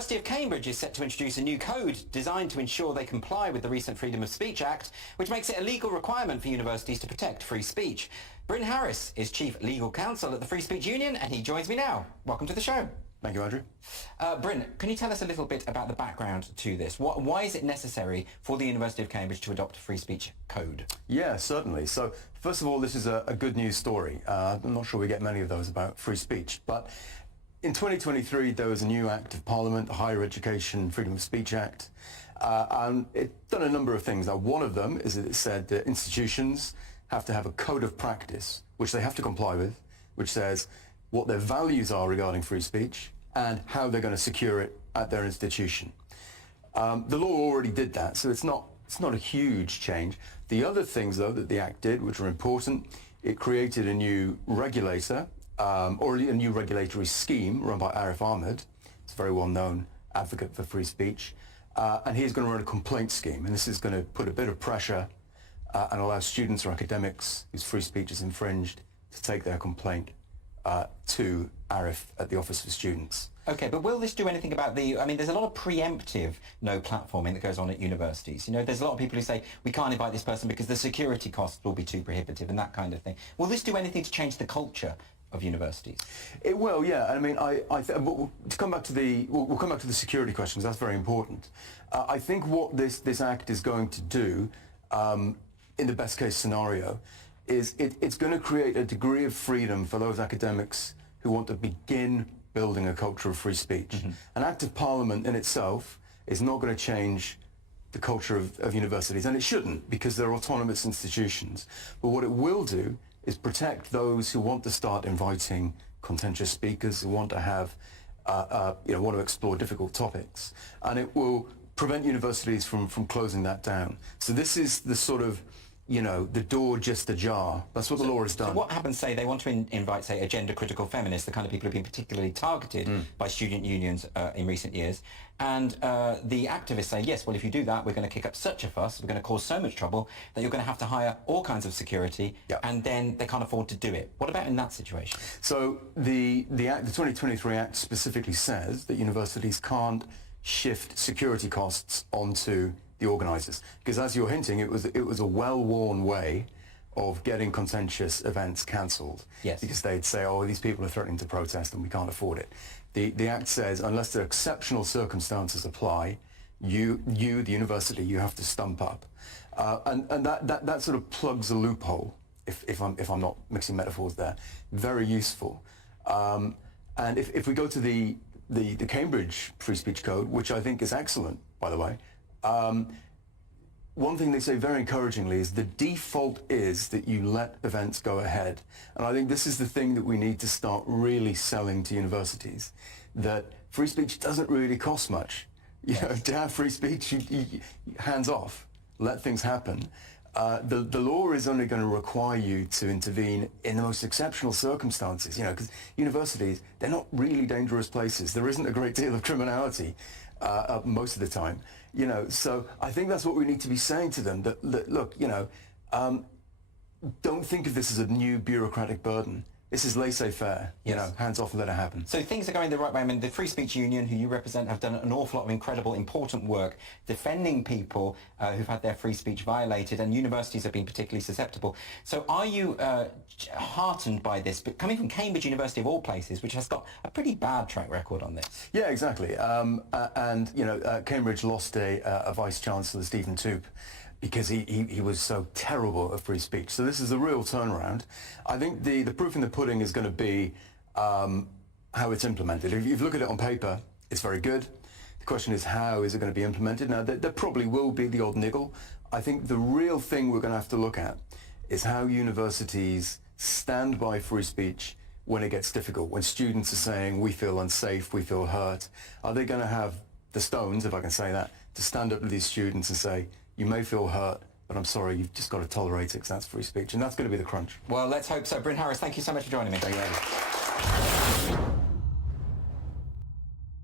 University of Cambridge is set to introduce a new code designed to ensure they comply with the recent Freedom of Speech Act, which makes it a legal requirement for universities to protect free speech. Bryn is Chief Legal Counsel at the Free Speech Union, and he joins me now. Welcome to the show. Thank you, Andrew. Bryn, can you tell us a little bit about the background to this? Why is it necessary for the University of Cambridge to adopt a free speech code? Yeah, certainly. So, first of all, this is a good news story. I'm not sure we get many of those about free speech, but in 2023, there was a new Act of Parliament, the Higher Education Freedom of Speech Act, and it's done a number of things. Now, one of them is that it said that institutions have to have a code of practice, which they have to comply with, which says what their values are regarding free speech and how they're going to secure it at their institution. The law already did that, so it's not a huge change. The other things, though, that the Act did, which are important, it created a new regulator, or a new regulatory scheme run by Arif Ahmed. He's a very well-known advocate for free speech, and he's going to run a complaint scheme, and this is going to put a bit of pressure and allow students or academics whose free speech is infringed to take their complaint to Arif at the Office for Students. Okay, but will this do anything about there's a lot of preemptive no platforming that goes on at universities. You know, there's a lot of people who say, we can't invite this person because the security costs will be too prohibitive and that kind of thing. Will this do anything to change the culture of universities? It will, yeah. I mean, to come back to we'll come back to the security questions. That's very important. I think what this Act is going to do, in the best case scenario, is it's going to create a degree of freedom for those academics who want to begin building a culture of free speech. Mm-hmm. An Act of Parliament in itself is not going to change the culture of universities, and it shouldn't, because they're autonomous institutions. But what it will do is protect those who want to start inviting contentious speakers, who want to have, want to explore difficult topics, and it will prevent universities from closing that down. So this is the sort of, the door just ajar. That's what the law has done. So what happens, say, they want to invite, say, a gender-critical feminist, the kind of people who've been particularly targeted by student unions in recent years, and the activists say, yes, well, if you do that, we're going to kick up such a fuss, we're going to cause so much trouble that you're going to have to hire all kinds of security, and then they can't afford to do it. What about in that situation? So the 2023 Act specifically says that universities can't shift security costs onto the organisers, because as you're hinting, it was a well-worn way of getting contentious events cancelled. Yes. Because they'd say, oh, these people are threatening to protest and we can't afford it. The Act says, unless there are exceptional circumstances apply, the university, you have to stump up. And that sort of plugs a loophole, if I'm not mixing metaphors there. Very useful. And if we go to the Cambridge Free Speech Code, which I think is excellent, by the way, one thing they say very encouragingly is the default is that you let events go ahead. And I think this is the thing that we need to start really selling to universities, that free speech doesn't really cost much. To have free speech, you hands off, let things happen. The law is only going to require you to intervene in the most exceptional circumstances, because universities, they're not really dangerous places. There isn't a great deal of criminality most of the time, so I think that's what we need to be saying to them, that look, don't think of this as a new bureaucratic burden. This is laissez-faire, hands off and let it happen. So things are going the right way. I mean, the Free Speech Union, who you represent, have done an awful lot of incredible, important work defending people who've had their free speech violated, and universities have been particularly susceptible. So are you heartened by this? But coming from Cambridge University, of all places, which has got a pretty bad track record on this. Yeah, exactly. Cambridge lost a Vice-Chancellor, Stephen Toop, because he was so terrible at free speech. So this is a real turnaround. I think the proof in the pudding is going to be how it's implemented. If you look at it on paper, it's very good. The question is, how is it going to be implemented? Now, there probably will be the odd niggle. I think the real thing we're going to have to look at is how universities stand by free speech when it gets difficult, when students are saying, we feel unsafe, we feel hurt. Are they going to have the stones, if I can say that, to stand up to these students and say, you may feel hurt, but I'm sorry, you've just got to tolerate it because that's free speech. And that's going to be the crunch. Well, let's hope so. Bryn, thank you so much for joining me. Thank you.